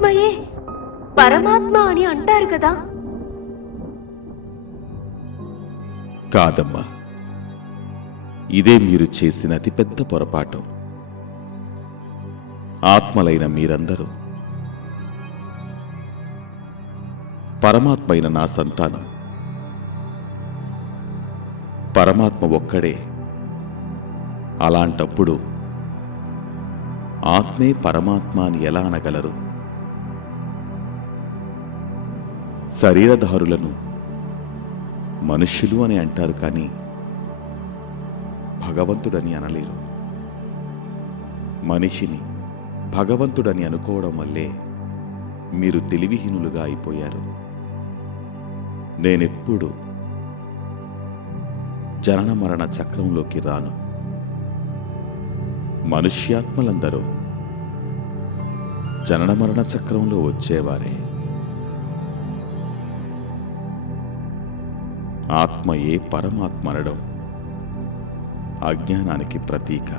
ఆత్మయే పరమాత్మ అని అంటారు కదా? కాదమ్మా, ఇదే మీరు చేసిన అతిపెద్ద పొరపాటు. ఆత్మలైన మీరందరూ పరమాత్మైన నా సంతానం. పరమాత్మ ఒక్కడే. అలాంటప్పుడు ఆత్మే పరమాత్మ అని ఎలా అనగలరు? శరీరధారులను మనుష్యులు అని అంటారు, కానీ భగవంతుడని అనలేరు. మనిషిని భగవంతుడని అనుకోవడం వల్లే మీరు తెలివిహీనులుగా అయిపోయారు. నేనెప్పుడు జనన మరణ చక్రంలోకి రాను. మనుష్యాత్మలందరూ జనన మరణ చక్రంలో వచ్చేవారే. ఆత్మయే పరమాత్మ అనడం అజ్ఞానానికి ప్రతీక.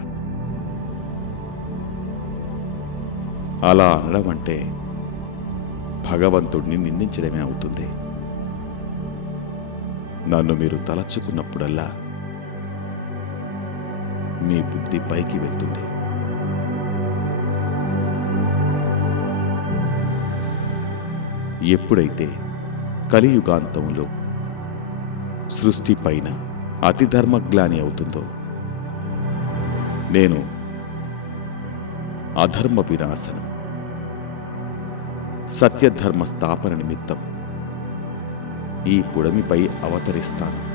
అలా అనడం అంటే భగవంతుడిని నిందించడమే అవుతుంది. నన్ను మీరు తలచుకున్నప్పుడల్లా మీ బుద్ధి పైకి వెళ్తుంది. ఎప్పుడైతే కలియుగాంతంలో సృష్టి పైన అతి ధర్మగ్లాని అవుతుందో, నేను అధర్మ వినాశనం, సత్యధర్మ స్థాపన నిమిత్తం ఈ పుడమిపై అవతరిస్తాను.